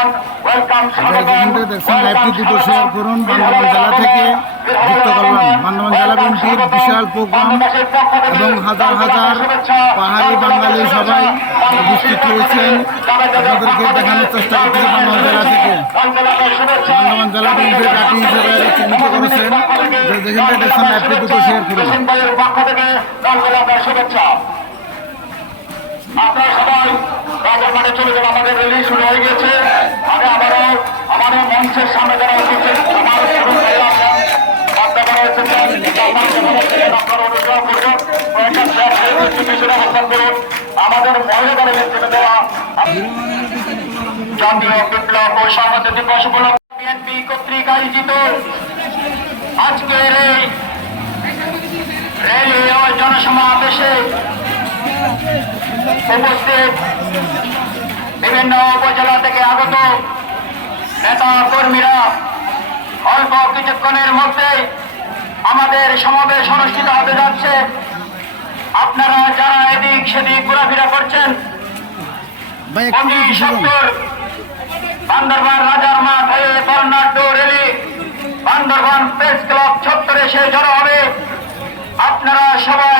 যেখানটা দেখছেন লাইভটি দ্রুত শেয়ার করুন বান্দরবান জেলা থেকে যুক্ত করলাম বান্দরবান জেলা বিএনপির বিশাল প্রোগ্রাম এবং হাজার হাজার পাহাড়ি বাঙালি সবাই উপস্থিত হয়েছেন আপনাদেরকে দেখানোর চেষ্টা করছি বান্দরবান জেলা থেকে। বান্দরবান জেলা বিএনপির কাটি হিসেবে চিহ্নিত করেছেন। যেখানটা দেখছেন লাইভটি দ্রুত শেয়ার করুন। আপনারা সবাই রাজার মাঠে চলে যান আমাদের র্যালি শুরু হয়ে গেছে আমি আবারও আমাদের মঞ্চের সামনে যারা এসেছেন আমার শুরু হয়ে আছেন আপনারা এসেছেন আপনারা অনুগ্রহ করবেন কয়েকটা আজকের এই জনসমাবেশে উপস্থিত বিভিন্ন উপজেলা থেকে আগত নেতা কর্মীরা অল্প কিছুক্ষণের মধ্যে আমাদের সমাবেশ অনুষ্ঠিত হতে যাচ্ছে আপনারা যারা এদিক সেদিক ঘোরাফেরা করছেন। সত্তর বান্দরবান রাজার মাঠ হয়ে বর্ণাঢ্য রেলি বান্দরবান প্রেস ক্লাব চত্বরে এসে জড়ো হবে আপনারা সবাই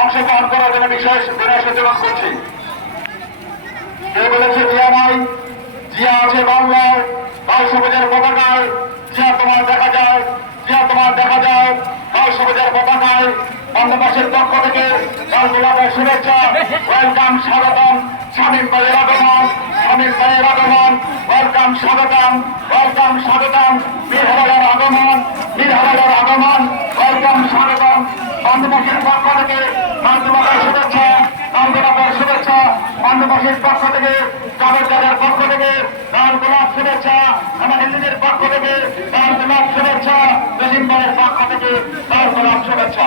অংশগ্রহণ করার জন্য বিশেষ বিনয় সচেতন করছি কে বলেছে জিয়া নাই জিয়া আছে বাংলায়। লাল সবুজের পতাকায়। জিয়া তোমার দেখা যায়। জিয়া তোমার দেখা যায়। লাল সবুজের পতাকায়। বঙ্গবাসীর পক্ষ থেকে লাল গোলাপের শুভেচ্ছা। ওয়েলকাম স্বাগতম। স্বামীর ভাইয়ের আগমন। স্বামীর ভাইয়ের আগমন। ওয়েলকাম স্বাগতম। ওয়েলকাম স্বাগতম। বীর আগমন। বীর আগমন। ওয়েলকাম স্বাগতম। বঙ্গবাসীর পক্ষ থেকে গোলাপের শুভেচ্ছা গোলাপের শুভেচ্ছা বঙ্গবাসীর পক্ষ থেকে জাবেদারের পক্ষ থেকে লাল গোলাপ শুভেচ্ছা আমার হিন্দুদের পক্ষ থেকে লাল গোলাপ শুভেচ্ছা রহিমবারের পক্ষ থেকে লাল গোলাপ শুভেচ্ছা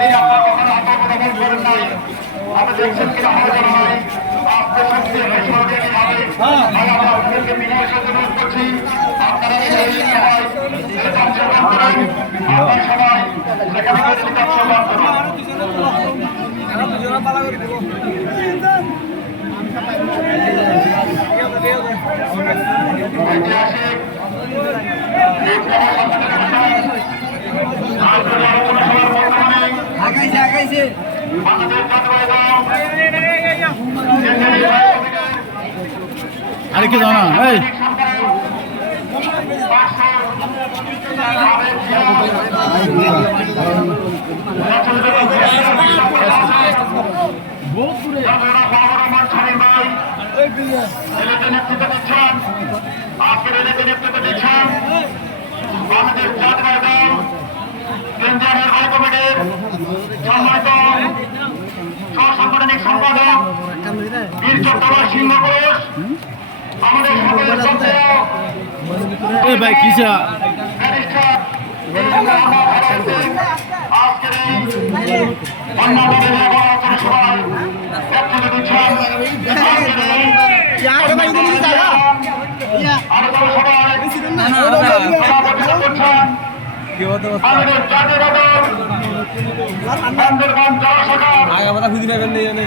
আপনাদের আসি দেখতে পাবেন আপনি দেখছেন কিনা হবে যেন হয় আপনার শক্তি সহযোগী হবে আমি আপনাদেরকে বিনয় সাথে অনুরোধ করছি। আপনারা এই সবাই অংশগ্রহণ করেন আপনারা সবাই সেখানে অংশগ্রহণ করুন ঐতিহাসিক এই আন্তর্জাতিক আলোচনা সভার বর্তমানে আগাইছে আগাইছে বাংলাদেশ জাতীয় দল কেন্দ্রীয় আরে কি জানা এই আমাদের কেন্দ্রীয় হাই কমিটির সম্মানিত সহসাংগঠনিক সম্পাদক বীর চট্টগ্রাম সিংহ ঘোষ আমাদের সকলের শ্রদ্ধেয় ভাই কিসা আজকের এই বাংলাদেশের সভায় নেতৃত্ব দিচ্ছেন আজকের এই আলোচনা করছেন আগাবাদা খুঁজি পাইবেন নেই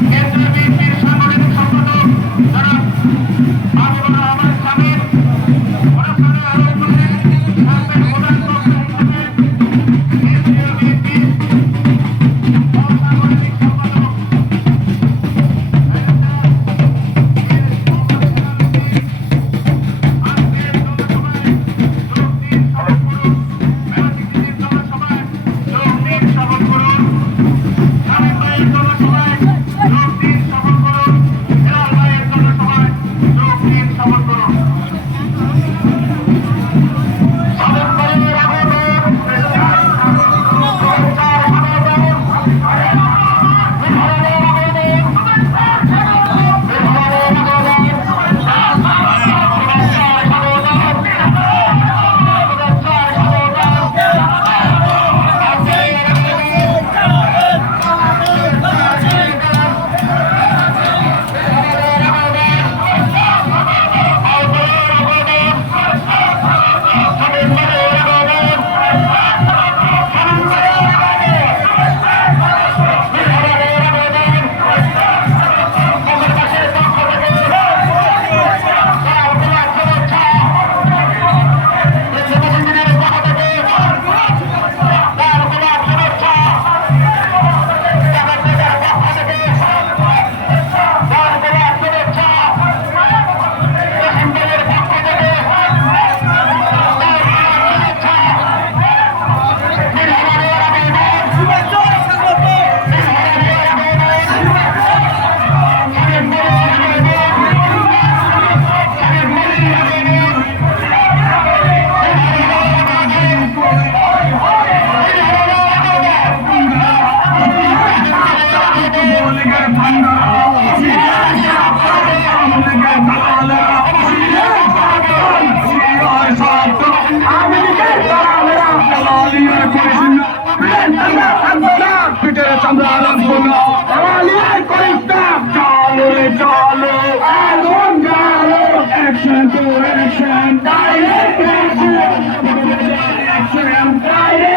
কেন্দ্রীয় I'm dying.